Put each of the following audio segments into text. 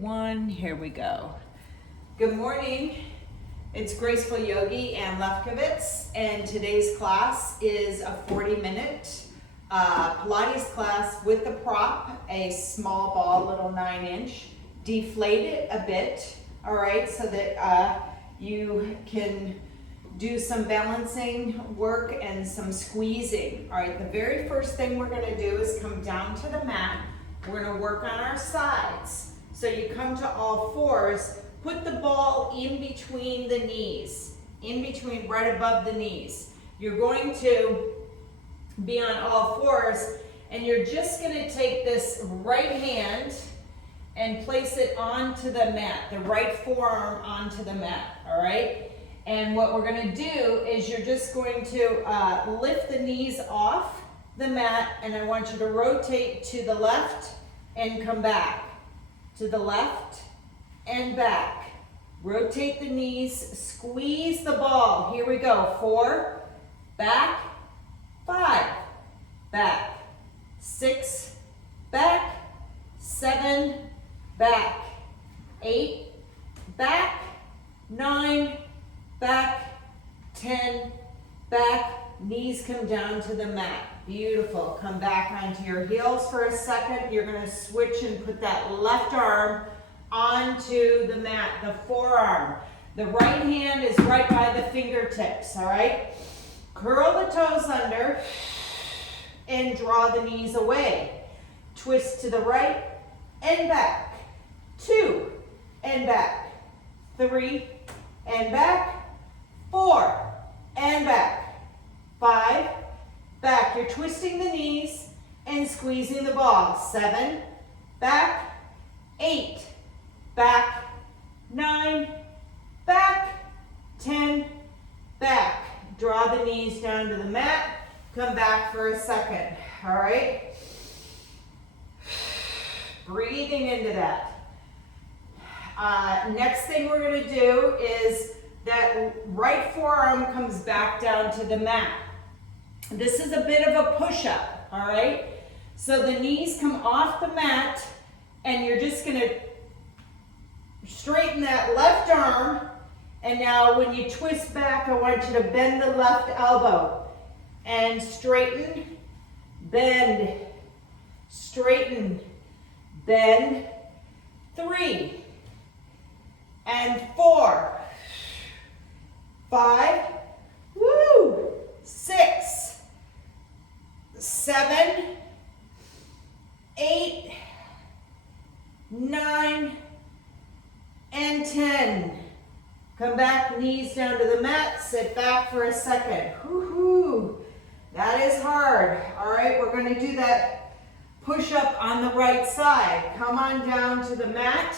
1, here we go. Good morning, it's Graceful Yogi and Lefkowitz, and today's class is a 40-minute Pilates class with the prop, a small ball, little 9-inch, deflate it a bit, all right, so that you can do some balancing work and some squeezing. All right, the very first thing we're gonna do is come down to the mat. We're gonna work on our sides. So you come to all fours, put the ball in between the knees, in between, right above the knees. You're going to be on all fours, and you're just gonna take this right hand and place it onto the mat, the right forearm onto the mat, all right? And what we're gonna do is you're just going to lift the knees off the mat, and I want you to rotate to the left and come back. To the left and back. Rotate the knees, squeeze the ball. Here we go. 4, back, 5, back, 6, back, 7, back, 8, back, 9, back, 10, back. Knees come down to the mat. Beautiful. Come back onto your heels for a second. You're going to switch and put that left arm onto the mat, the forearm. The right hand is right by the fingertips, all right? Curl the toes under and draw the knees away. Twist to the right and back. 2 and back. 3 and back. 4 and back. 5, back. You're twisting the knees and squeezing the ball. 7, back. 8, back. 9, back. 10, back. Draw the knees down to the mat. Come back for a second. All right? Breathing into that. Next thing we're going to do is that right forearm comes back down to the mat. This is a bit of a push-up, all right? So the knees come off the mat, and you're just gonna straighten that left arm, and now when you twist back, I want you to bend the left elbow, and straighten, bend, straighten, bend, 3, and 4, 5, woo, 6, 7, 8, 9, and 10. Come back, knees down to the mat, sit back for a second. Woo-hoo, that is hard. All right, we're gonna do that push-up on the right side. Come on down to the mat,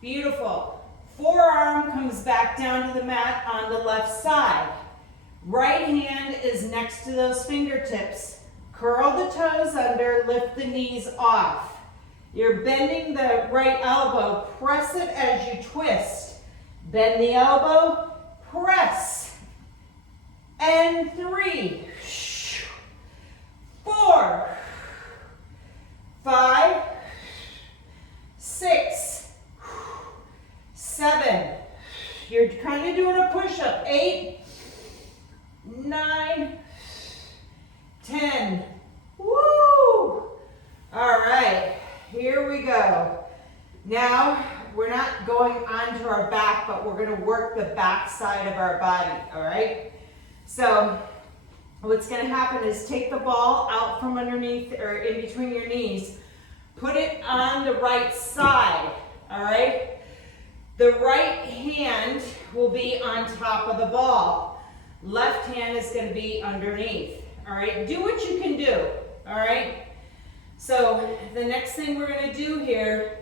beautiful. Forearm comes back down to the mat on the left side. Right hand is next to those fingertips. Curl the toes under, lift the knees off. You're bending the right elbow. Press it as you twist. Bend the elbow, press. And 3, 4, 5, 6, 7. You're kind of doing a push-up. 8, 9, 10. Woo! All right, here we go. Now, we're not going onto our back, but we're gonna work the back side of our body, all right? So, what's gonna happen is take the ball out from underneath or in between your knees, put it on the right side, all right? The right hand will be on top of the ball. Left hand is going to be underneath, all right? Do what you can do, all right? So the next thing we're going to do here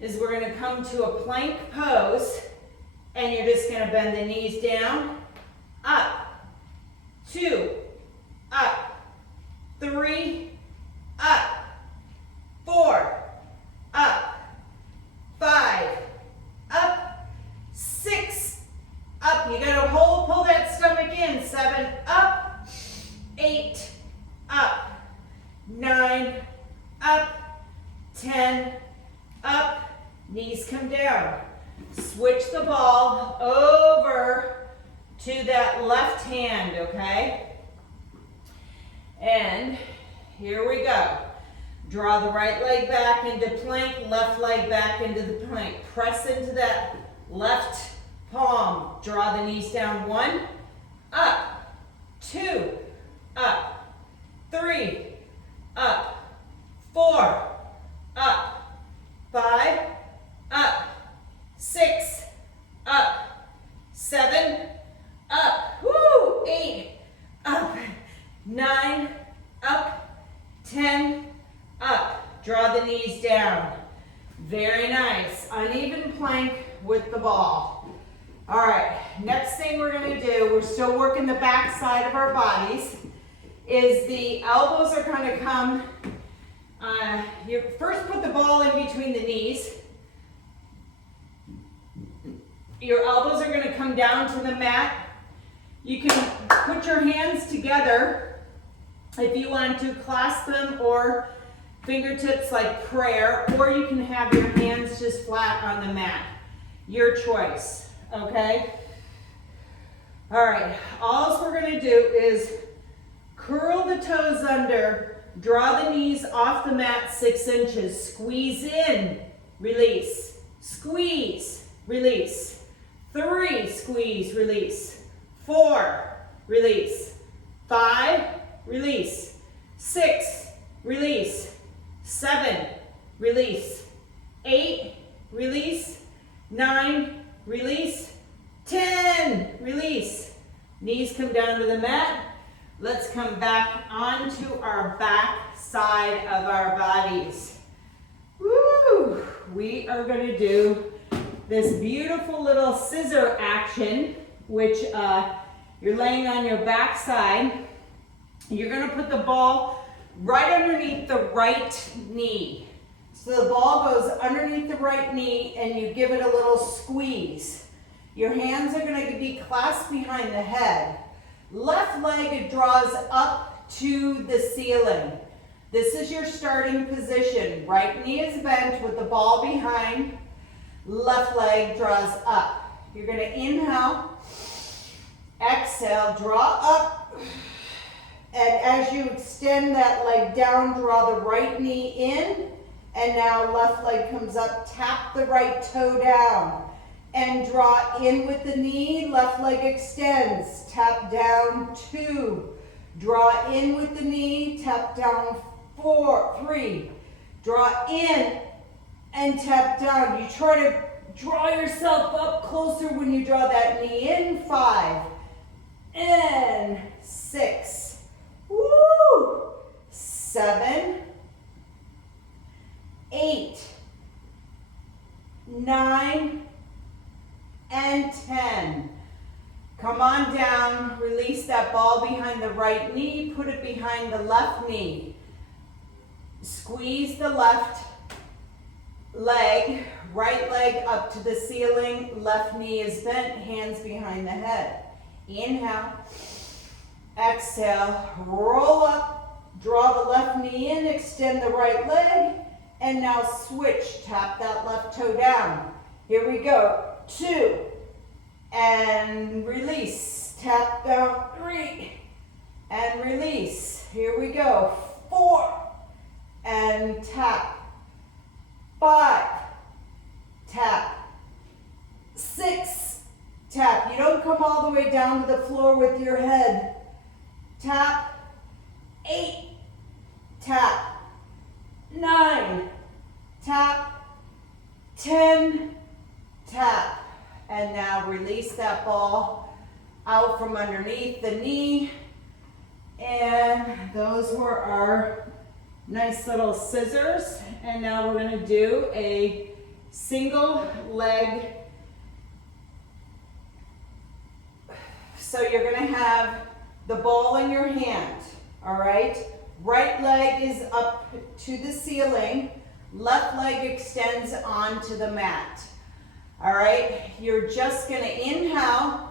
is we're going to come to a plank pose, and you're just going to bend the knees down, up, 2, up, 3, up, 4, up, 5, up, 6, up. You got to pull that stomach in. 7, up, 8, up, 9, up, 10, up, knees come come down. Switch the ball over to that left hand, okay? And here we go. Draw the right leg back into plank, left leg back into the plank. Press into that left palm. Draw the knees down. 1, up, 2, up, 3, up, 4, up, 5, up, 6, up, 7, up, woo, 8, up, 9, up, 10, up. Draw the knees down. Very nice. Uneven plank with the ball. All right, next thing we're gonna do, we're still working the back side of our bodies, is the elbows are gonna come, you first put the ball in between the knees. Your elbows are gonna come down to the mat. You can put your hands together if you want to, clasp them or fingertips like prayer, or you can have your hands just flat on the mat. Your choice, okay? All right, all we're gonna do is curl the toes under, draw the knees off the mat 6 inches, squeeze in, release, squeeze, release, 3, squeeze, release, 4, release, 5, release, 6, release, 7, release, 8, release, 9, release, 10, release. Knees come down to the mat. Let's come back onto our back side of our bodies. Woo! We are going to do this beautiful little scissor action, which you're laying on your back side. You're going to put the ball right underneath the right knee. So the ball goes underneath the right knee and you give it a little squeeze. Your hands are going to be clasped behind the head. Left leg draws up to the ceiling. This is your starting position. Right knee is bent with the ball behind. Left leg draws up. You're going to inhale, exhale, draw up. And as you extend that leg down, draw the right knee in. And now left leg comes up, tap the right toe down. And draw in with the knee, left leg extends, tap down 2. Draw in with the knee, tap down 3. Draw in and tap down. You try to draw yourself up closer when you draw that knee in. 5 and 6. Woo! 7, 8, 9, and 10. Come on down, release that ball behind the right knee, put it behind the left knee. Squeeze the left leg, right leg up to the ceiling, left knee is bent, hands behind the head. Inhale, exhale, roll up, draw the left knee in, extend the right leg, and now switch, tap that left toe down. Here we go. 2, and release, tap down 3, and release. Here we go. 4, and tap. 5, tap. 6, tap. You don't come all the way down to the floor with your head. Tap. 8, tap. 9, tap. 10, tap. And now release that ball out from underneath the knee. And those were our nice little scissors. And now we're going to do a single leg. So you're going to have the ball in your hand, all right? Right leg is up to the ceiling. Left leg extends onto the mat. All right, you're just going to inhale,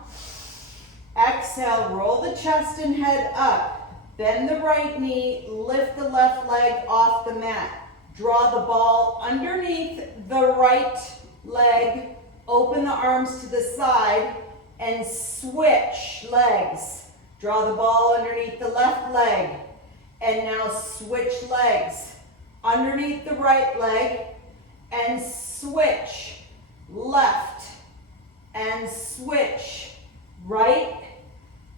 exhale, roll the chest and head up, bend the right knee, lift the left leg off the mat. Draw the ball underneath the right leg, open the arms to the side, and switch legs. Draw the ball underneath the left leg, and now switch legs. Underneath the right leg, and switch left, and switch right,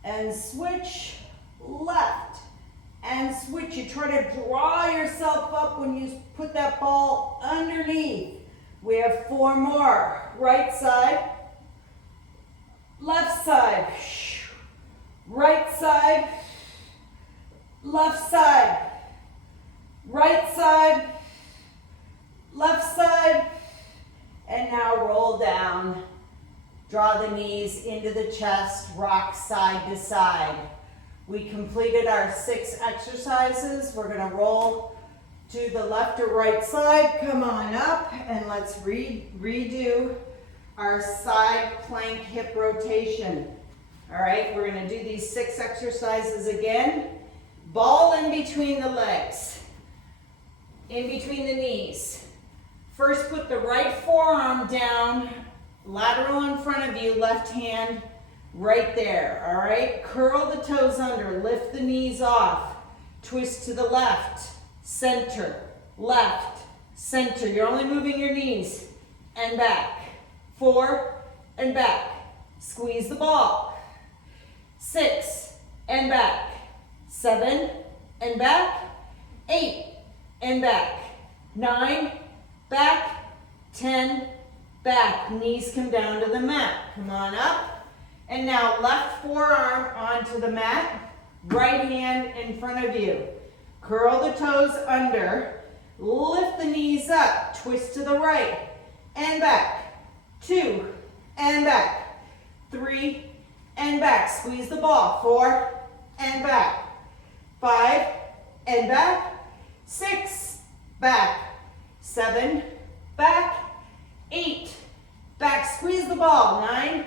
and switch left, and switch. You try to draw yourself up when you put that ball underneath. We have 4 more. Right side, left side, right side, left side, right side, left side, and now roll down. Draw the knees into the chest, rock side to side. We completed our 6 exercises. We're going to roll to the left or right side. Come on up, and let's redo our side plank hip rotation. All right, we're going to do these 6 exercises again. Ball in between the legs, in between the knees. First, put the right forearm down, lateral in front of you, left hand right there. All right, curl the toes under, lift the knees off, twist to the left, center, left, center. You're only moving your knees, and back. 4 and back. Squeeze the ball. 6 and back. 7 and back. 8 and back. 9, back. 10, back. Knees come down to the mat. Come on up. And now left forearm onto the mat. Right hand in front of you. Curl the toes under. Lift the knees up. Twist to the right. And back. 2 and back. 3 and back. Squeeze the ball. 4 and back. 5 and back. 6 back. 7 back. 8 back. Squeeze the ball. 9.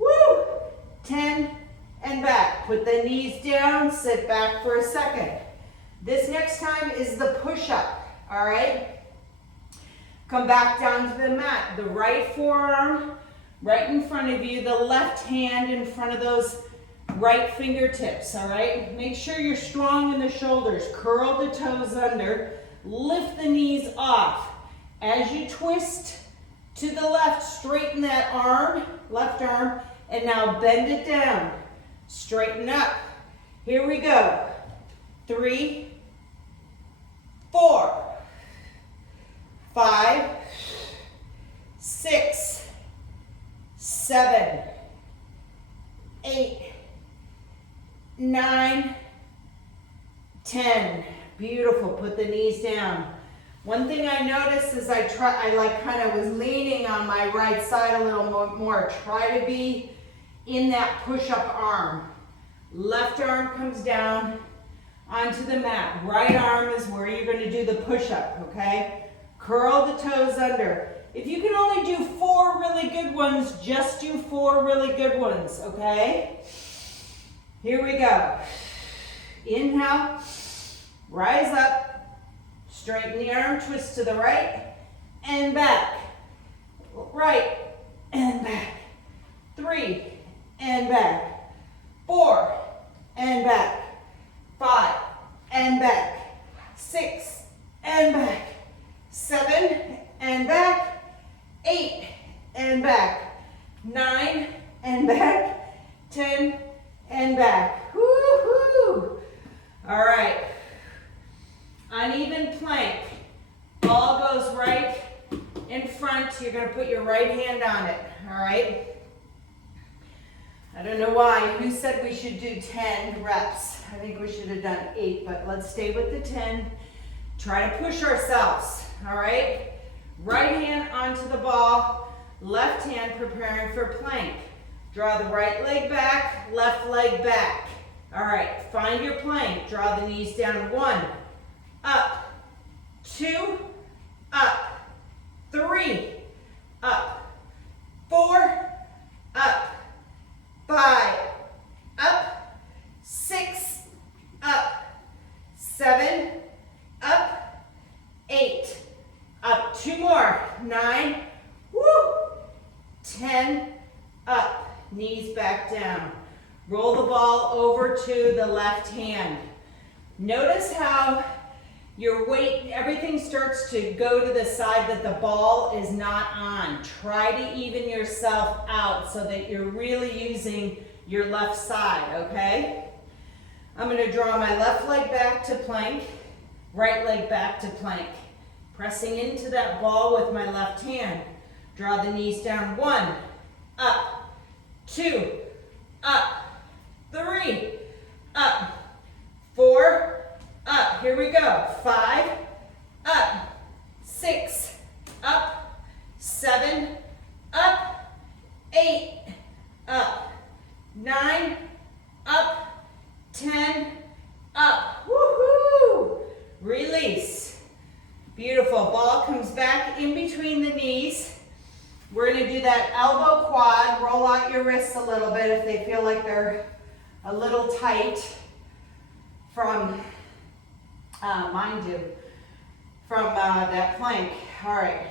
Woo! 10 and back. Put the knees down. Sit back for a second. This next time is the push-up. All right? Come back down to the mat. The right forearm right in front of you. The left hand in front of those right fingertips, all right? Make sure you're strong in the shoulders. Curl the toes under. Lift the knees off. As you twist to the left, straighten that arm, left arm, and now bend it down. Straighten up. Here we go. 3, 4, 5, 6, 7, 8, 9, 10. Beautiful. Put the knees down. One thing I noticed is I kind of was leaning on my right side a little more. Try to be in that push-up arm. Left arm comes down onto the mat. Right arm is where you're going to do the push-up, okay? Curl the toes under. If you can only do 4 really good ones, just do 4 really good ones, okay? Here we go. Inhale, rise up, straighten the arm, twist to the right and back. Right and back. 3 and back. 4 and back. 5 and back. 6 and back. 7 and back. 8 and back. 9 and back. 10 and back. Woo-hoo! All right. Uneven plank. Ball goes right in front. You're going to put your right hand on it. All right. I don't know why. Who said we should do 10 reps? I think we should have done 8, but let's stay with the 10. Try to push ourselves. All right. Right hand onto the ball, left hand preparing for plank. Draw the right leg back, left leg back. All right, find your plank. Draw the knees down. 1, up, 2, up, 3, up, 4, up, 5, up, 6, up, 7, up, 8, up. 2 more. 9, woo, 10, up, knees back down. Roll the ball over to the left hand. Notice how your weight, everything starts to go to the side that the ball is not on. Try to even yourself out so that you're really using your left side, okay? I'm going to draw my left leg back to plank, right leg back to plank. Pressing into that ball with my left hand. Draw the knees down. 1, up, 2, up, 3, up, 4, up. Here we go. 5, up, 6, up, 7, up, 8, up, 9, up, 10, up. Woohoo! Release. Beautiful. Ball comes back in between the knees. We're going to do that elbow quad. Roll out your wrists a little bit if they feel like they're a little tight from, mine do, from that plank. All right.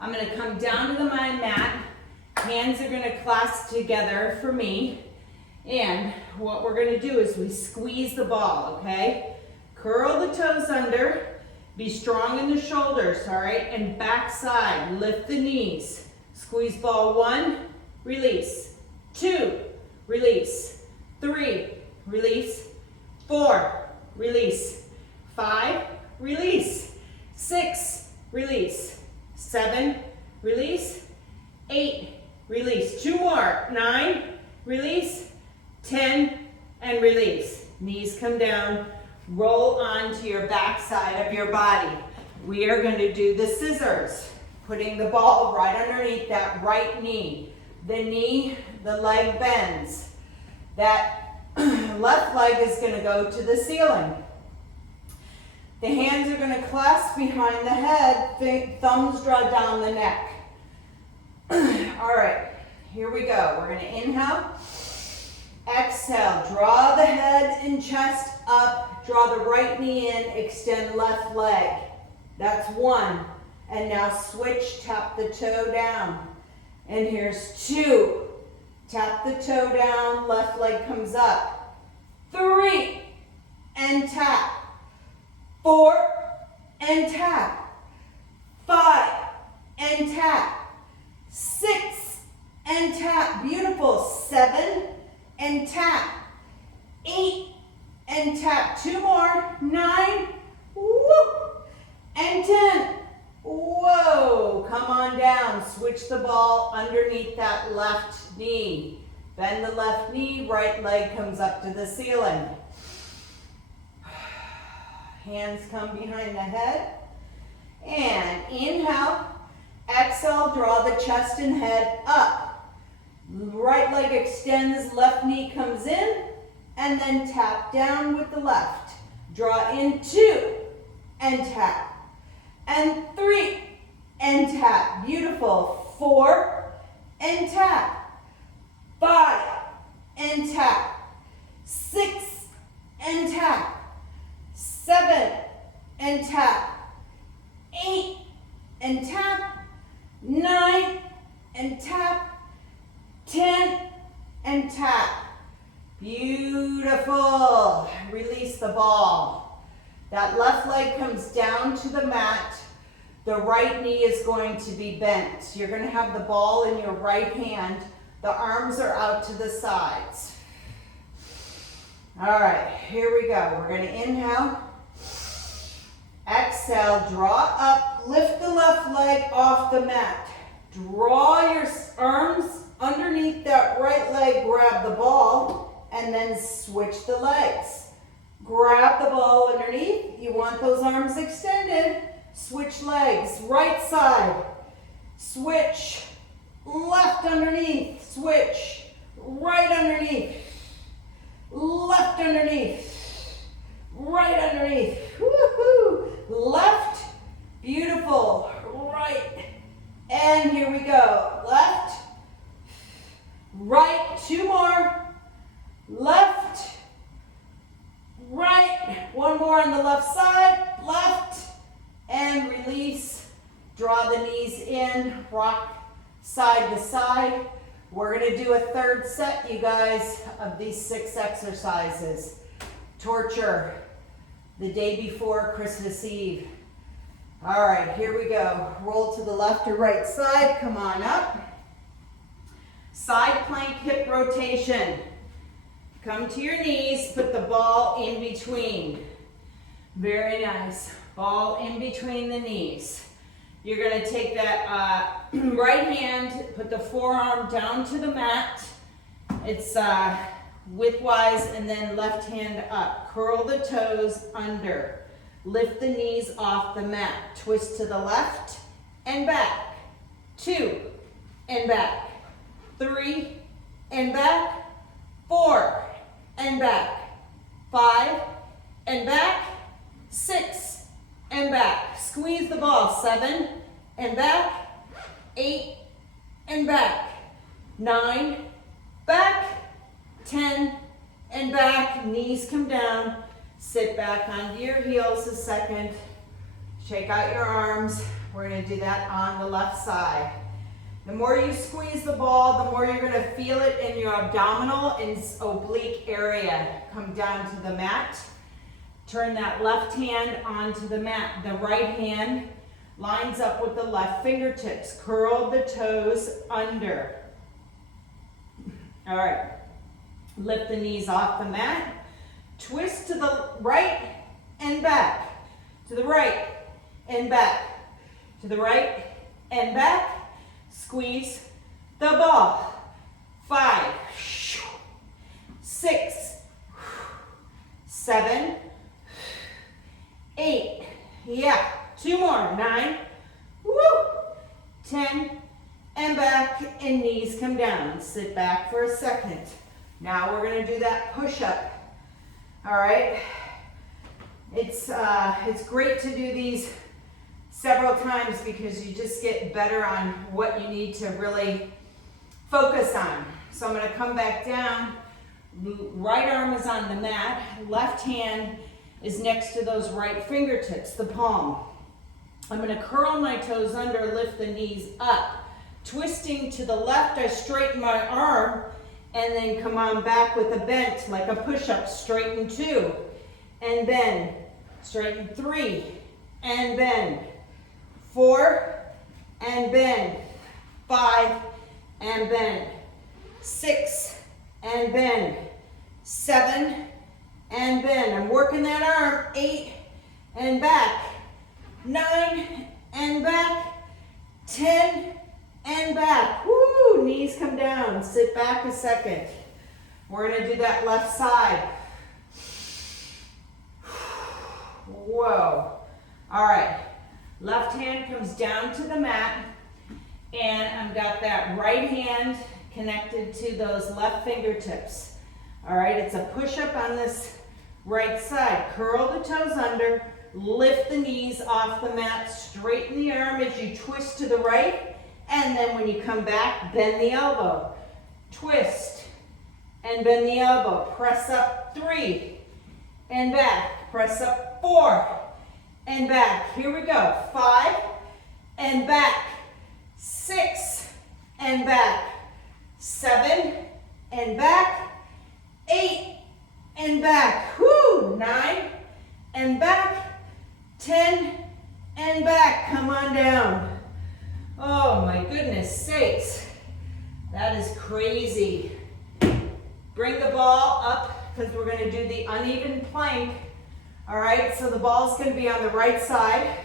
I'm going to come down to my mat. Hands are going to clasp together for me. And what we're going to do is we squeeze the ball, okay? Curl the toes under. Be strong in the shoulders, all right? And back side, lift the knees. Squeeze ball. 1, release. 2, release. 3, release. 4, release. 5, release. 6, release. 7, release. 8, release. 2 more. 9, release. 10, and release. Knees come down. Roll onto your back side of your body. We are going to do the scissors, putting the ball right underneath that right knee. The leg bends. That left leg is going to go to the ceiling. The hands are going to clasp behind the head, thumbs draw down the neck. All right, here we go. We're going to inhale. Exhale, draw the head and chest up, draw the right knee in, extend left leg. That's 1. And now switch, tap the toe down. And here's 2. Tap the toe down, left leg comes up. 3, and tap. 4, and tap. 5, and tap. 6, and tap. Beautiful. 7, and tap. 8, and tap. 2 more. 9, whoop, and 10. Whoa, come on down. Switch the ball underneath that left knee. Bend the left knee, right leg comes up to the ceiling. Hands come behind the head. And inhale, exhale, draw the chest and head up. Right leg extends, left knee comes in, and then tap down with the left. Draw in 2, and tap. And 3, and tap. Beautiful. 4, and tap. 5, and tap. 6, and tap. 7, and tap. 8, and tap. 9, and tap. 10, and tap. Beautiful. Release the ball. That left leg comes down to the mat. The right knee is going to be bent. You're going to have the ball in your right hand. The arms are out to the sides. All right, here we go. We're going to inhale. Exhale, draw up, lift the left leg off the mat. Draw your arms underneath that right leg, grab the ball, and then switch the legs. Grab the ball underneath. You want those arms extended. Switch legs. Right side. Switch. Left underneath. Switch. Right underneath. Left underneath. Right underneath. Woohoo! Left. Beautiful. Right. And here we go. Left. Right. 2 more. Left. Right, 1 more on the left side, left, and release. Draw the knees in, rock side to side. We're gonna do a third set, you guys, of these 6 exercises. Torture, the day before Christmas Eve. All right, here we go. Roll to the left or right side, come on up. Side plank hip rotation. Come to your knees, put the ball in between. Very nice. Ball in between the knees. You're gonna take that right hand, put the forearm down to the mat. It's widthwise, and then left hand up. Curl the toes under. Lift the knees off the mat. Twist to the left and back. 2 and back. 3 and back. 4 and back. 5 and back. 6 and back. Squeeze the ball. 7 and back. 8 and back. 9 back. 10 and back. Knees come down. Sit back onto your heels a second. Shake out your arms. We're going to do that on the left side. The more you squeeze the ball, the more you're going to feel it in your abdominal and oblique area. Come down to the mat. Turn that left hand onto the mat. The right hand lines up with the left fingertips. Curl the toes under. All right. Lift the knees off the mat. Twist to the right and back. To the right and back. To the right and back. Squeeze the ball. 5, 6, 7, 8. Yeah. 2 more. 9. Woo. 10 and back, and knees come down. Sit back for a second. Now we're going to do that push-up. All right. It's great to do these several times because you just get better on what you need to really focus on. So I'm going to come back down. Right arm is on the mat. Left hand is next to those right fingertips, the palm. I'm going to curl my toes under, lift the knees up. Twisting to the left, I straighten my arm and then come on back with a bent, like a push-up. Straighten 2 and bend. Straighten 3 and bend. 4 and bend. 5 and bend. 6 and bend. 7 and bend. I'm working that arm. 8 and back. 9 and back. 10 and back. Woo! Knees come down. Sit back a second. We're going to do that left side. Whoa. All right. Left hand comes down to the mat, and I've got that right hand connected to those left fingertips. All right, it's a push-up on this right side. Curl the toes under, lift the knees off the mat, straighten the arm as you twist to the right, and then when you come back, bend the elbow. Twist and bend the elbow. Press up 3 and back. Press up 4 and back. Here we go. 5 and back. 6 and back. 7 and back. 8 and back. Whoo! 9 and back. 10 and back. Come on down. Oh my goodness sakes. That is crazy. Bring the ball up because we're going to do the uneven plank. All right, so the ball's going to be on the right side.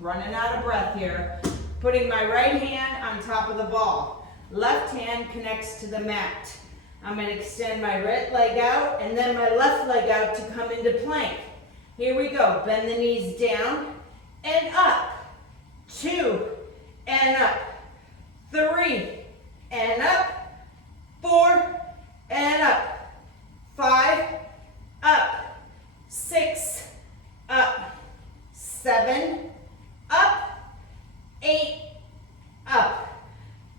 Running out of breath here. Putting my right hand on top of the ball. Left hand connects to the mat. I'm going to extend my right leg out and then my left leg out to come into plank. Here we go. Bend the knees down and up. 2 and up. 3 and up. 4 and up. 5 up. 6 up. 7 up. 8 up.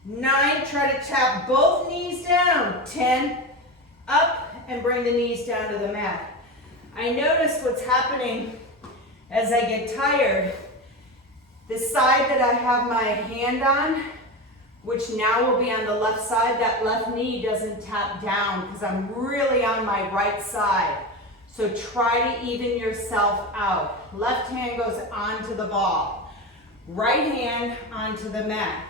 9, try to tap both knees down. 10 up and bring the knees down to the mat. I notice what's happening as I get tired. The side that I have my hand on, which now will be on the left side, that left knee doesn't tap down because I'm really on my right side. So try to even yourself out. Left hand goes onto the ball. Right hand onto the mat.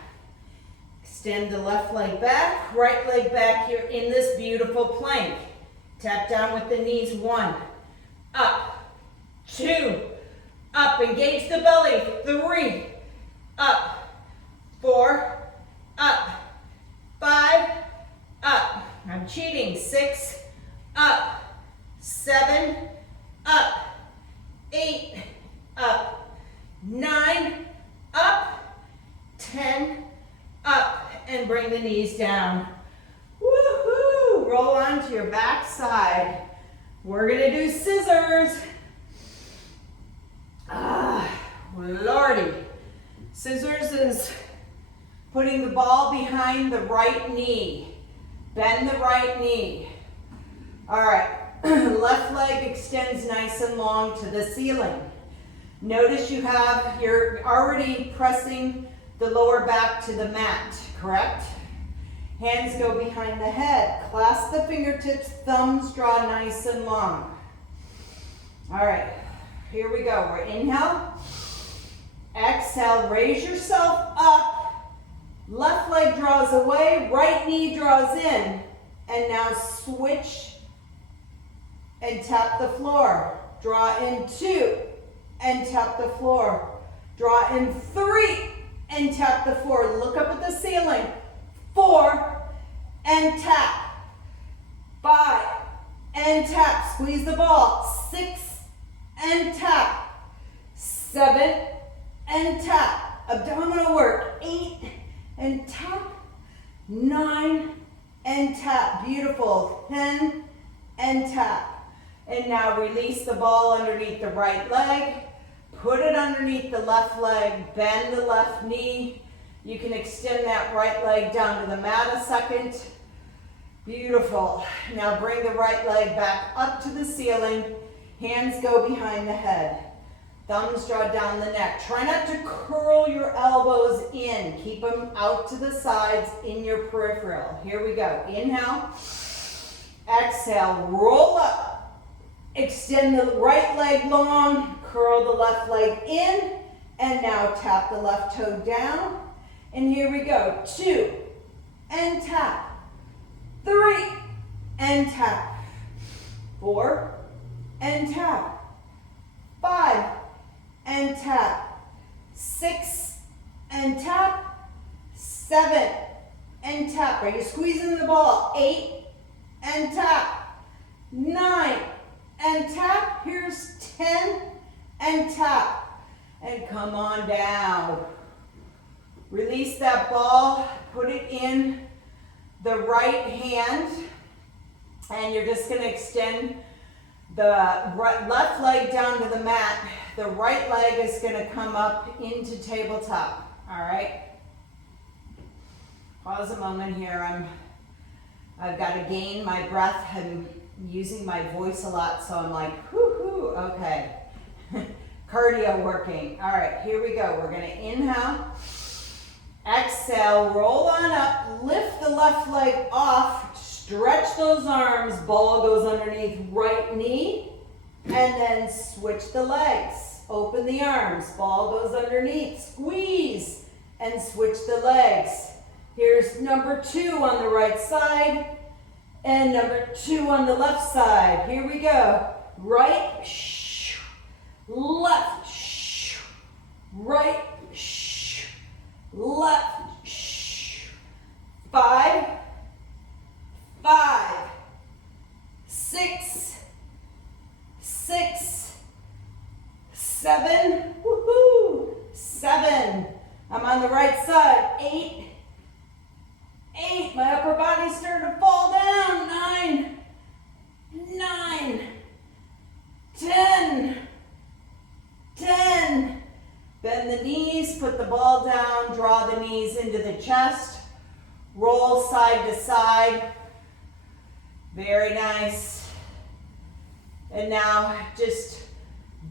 Extend the left leg back, right leg back. You're in this beautiful plank. Tap down with the knees. 1, up, 2, up, engage the belly. 3, up, 4, up, 5, up. I'm cheating. 6, up, 7, up, 8, up, 9, up, 10, up, and bring the knees down. Woohoo! Roll onto your back side. We're gonna do scissors. Lordy. Scissors is putting the ball behind the right knee. Bend the right knee. All right, left leg extends nice and long to the ceiling. Notice you're already pressing the lower back to the mat, correct? Hands go behind the head. Clasp the fingertips, thumbs draw nice and long. All right, here we go. We're inhale. Exhale, raise yourself up. Left leg draws away, right knee draws in. And now switch and tap the floor. Draw in 2 and tap the floor. Draw in 3 and tap the floor. Look up at the ceiling. 4 and tap. 5 and tap. Squeeze the ball. 6 and tap. 7 and tap. Abdominal work. 8 and tap. 9 and tap. Beautiful. 10 and tap. And now release the ball underneath the right leg. Put it underneath the left leg. Bend the left knee. You can extend that right leg down to the mat a second. Beautiful. Now bring the right leg back up to the ceiling. Hands go behind the head. Thumbs draw down the neck. Try not to curl your elbows in. Keep them out to the sides in your peripheral. Here we go. Inhale. Exhale. Roll up. Extend the right leg long. Curl the left leg in. And now tap the left toe down. And here we go. 2 and tap. 3 and tap. 4 and tap. 5 and tap. 6 and tap. 7 and tap. Are you squeezing the ball? 8 and tap. 9 and tap. Here's 10 and tap. And come on down. Release that ball. Put it in the right hand. And you're just going to extend the left leg down to the mat. The right leg is going to come up into tabletop. All right? Pause a moment here. I've got to gain my breath. I'm using my voice a lot, so I'm like, whoo, okay. Cardio working. All right, here we go. We're going to inhale. Exhale, roll on up. Lift the left leg off. Stretch those arms. Ball goes underneath right knee. And then switch the legs. Open the arms. Ball goes underneath. Squeeze. And switch the legs. Here's number 2 on the right side. And number 2 on the left side. Here we go. Right. Left. Right. Left. 5. 5. 6. 6. 7. Woohoo! 7. I'm on the right side. 8. 8. My upper body's starting to fall down. 9. 9. 10. 10. Bend the knees, put the ball down, draw the knees into the chest, roll side to side. Very nice. And now just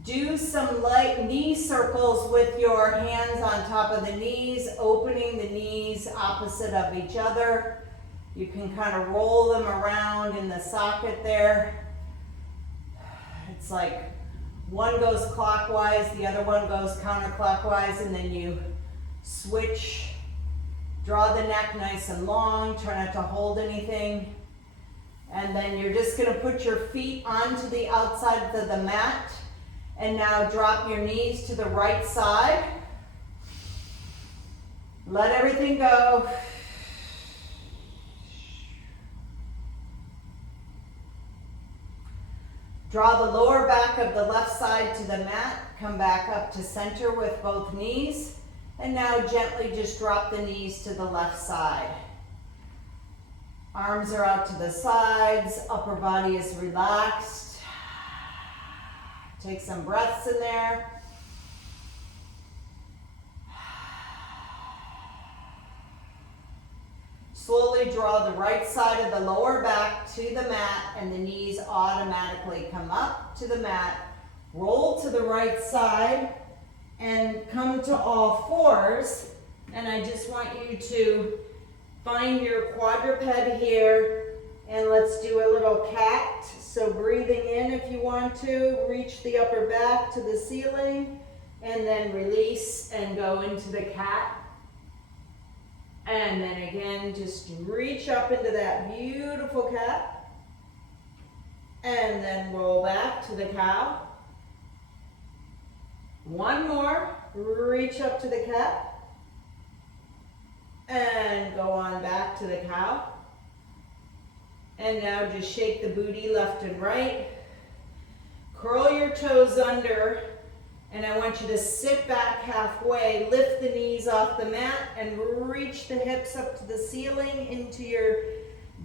Do some light knee circles with your hands on top of the knees, opening the knees opposite of each other. You can kind of roll them around in the socket there. It's like one goes clockwise, the other one goes counterclockwise, and then you switch. Draw the neck nice and long, try not to hold anything. And then you're just gonna put your feet onto the outside of the mat, and now drop your knees to the right side. Let everything go. Draw the lower back of the left side to the mat. Come back up to center with both knees. And now gently just drop the knees to the left side. Arms are out to the sides. Upper body is relaxed. Take some breaths in there. Slowly draw the right side of the lower back to the mat, and the knees automatically come up to the mat. Roll to the right side and come to all fours. And I just want you to find your quadruped here, and let's do a little cat. So breathing in if you want to, reach the upper back to the ceiling, and then release and go into the cat. And then again, just reach up into that beautiful cat. And then roll back to the cow. One more, reach up to the cat. And go on back to the cow. And now just shake the booty left and right. Curl your toes under. And I want you to sit back halfway, lift the knees off the mat, and reach the hips up to the ceiling into your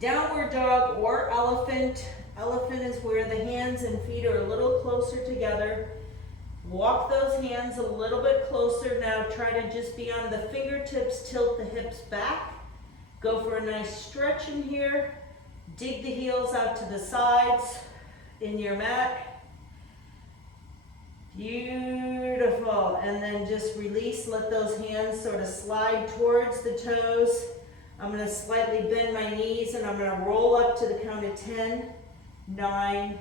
downward dog or elephant. Elephant is where the hands and feet are a little closer together. Walk those hands a little bit closer. Now try to just be on the fingertips, tilt the hips back. Go for a nice stretch in here. Dig the heels out to the sides in your mat. Beautiful. And then just release, let those hands sort of slide towards the toes. I'm going to slightly bend my knees, and I'm going to roll up to the count of 10, 9,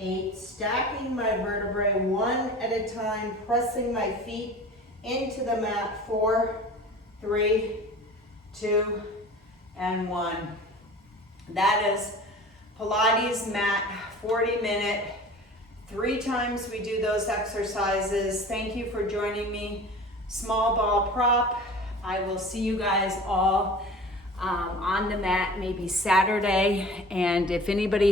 8, stacking my vertebrae one at a time, pressing my feet into the mat. 4, 3, 2, and 1. That is Pilates mat, 40-minute. 3 times we do those exercises. Thank you for joining me. Small ball prop. I will see you guys all on the mat maybe Saturday. And if anybody